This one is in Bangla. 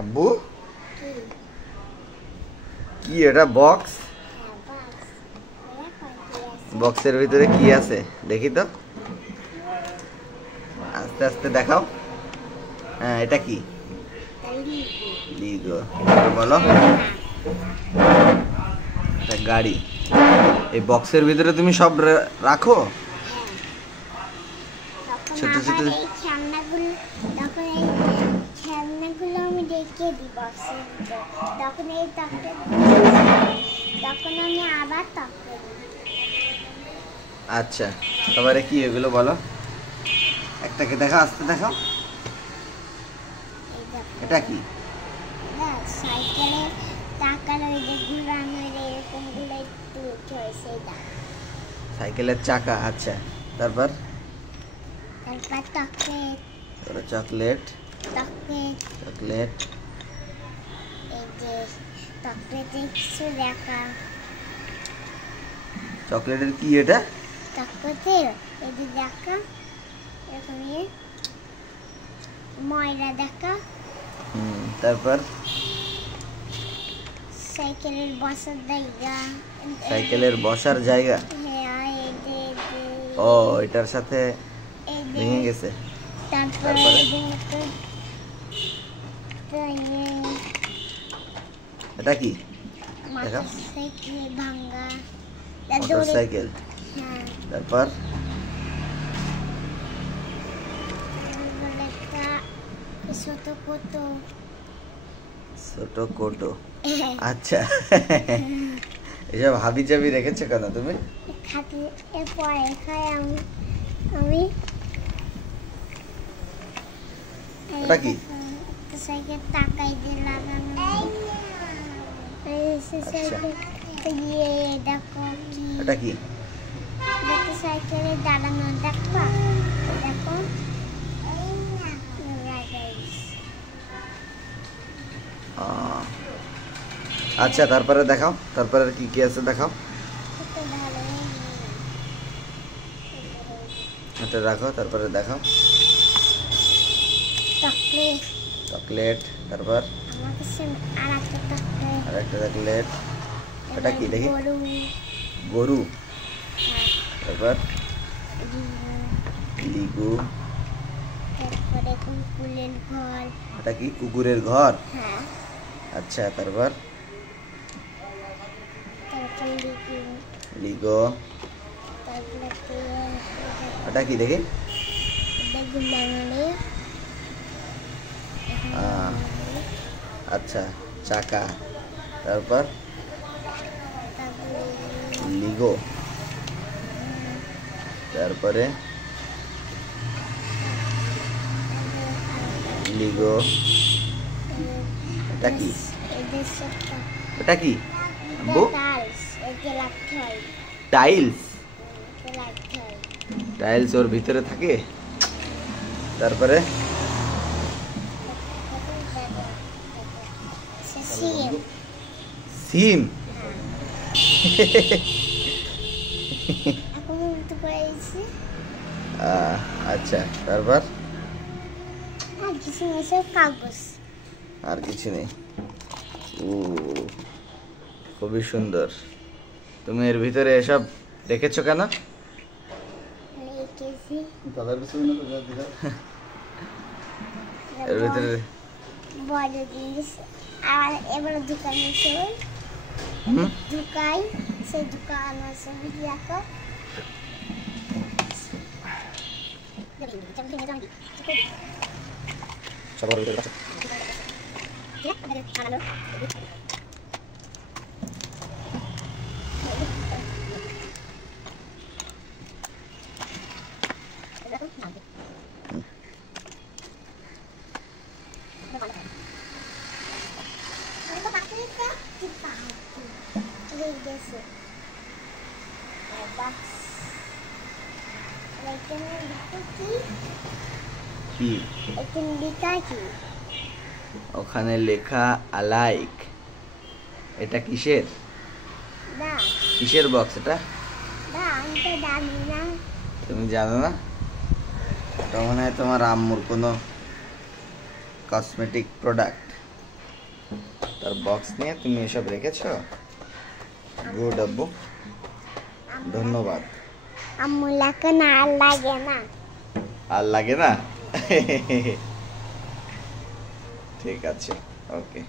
আব্বু কি এটা বক্স? বক্সের ভিতরে কি আছে দেখি তো, আস্তে আস্তে দেখাও। হ্যাঁ এটা কি? লিগো। বলো এটা গাড়ি। এই বক্সের ভিতরে তুমি সব রাখো ছোট ছোট খেলনাগুলো আমি রেখে দিই বক্সের ভিতরে। তখন এই তখন আমি আবার তখন। আচ্ছা তারপরে কি এগুলো বলো, একটাকে দেখাও, আস্তে দেখাও। এটা কি? সাইকেলে টাকার ওই যে ঘুরানোর এরকম গুলো একটু হয়েছে এটা। সাইকেলের চাকা। আচ্ছা তারপর চকলেট। চকলেট চকলেট চকলেট এই যে চকলেটে কিছু দেখা। চকলেটের কি এটা? চকলেটের এই যে দেখা এরকম ময়লা দেখা। তারপর সাইকেলের বসার জায়গা। সাইকেলের বসার জায়গা। হ্যাঁ এই যে ও এটার সাথে ভেঙে গেছে। তারপরে এটা কি? মোটরসাইকেল ভাঙা। মোটরসাইকেল। তারপর ছোট কোটো। ছোট কোটো। আচ্ছা এসব হাবি জাবি রেখেছো কেন তুমি? খাতে পরে খাই আমি। এটা কি? সাইকেল টাকাই দিয়ে লাগানো। দেখো কি এটা কি? দেখো সাইকেলে দাঁড়ানো দেখো দেখো। আচ্ছা তারপরে দেখাও, তারপরে কি কি আছে দেখাও। এটা রাখো, তারপরে দেখাও। Chocolate chocolate. তারপর আর একটা চকলেট। এটা কি দেখি? গরু। তারপর লিগু। তারপরে কুকুরের ঘর। এটা কি? কুকুরের ঘর। হ্যাঁ। আচ্ছা তারপর লিগো। এটা কি দেখি? আচ্ছা চাকা। তারপর লিগো। তারপরে লিগো। এটা কি? এটা কি আব্বু? টাইলস। টাইলস ওর ভিতরে থাকে। তারপরে সিম। আচ্ছা তারপর আর কিছু নেই। খুবই সুন্দর। তুমি এর ভিতরে এসব রেখেছো কেন? এর ভিতরে বড় জিনিস আর এবার দোকানে ঢুকাই, সে দোকান আছে দেখো। ওখানে লেখা আলাইক। এটা কিসের? কিসের বক্স এটা? তুমি জানো না? এটা মনে হয় তোমার আম্মুর কোনো কসমেটিক প্রোডাক্ট। তার বক্স নিয়ে তুমি এসব রেখেছো। গুড আব্বু, ধন্যবাদ। আম্মু লাগে না, আর লাগে না। আর লাগে না? ঠিক আছে, ওকে।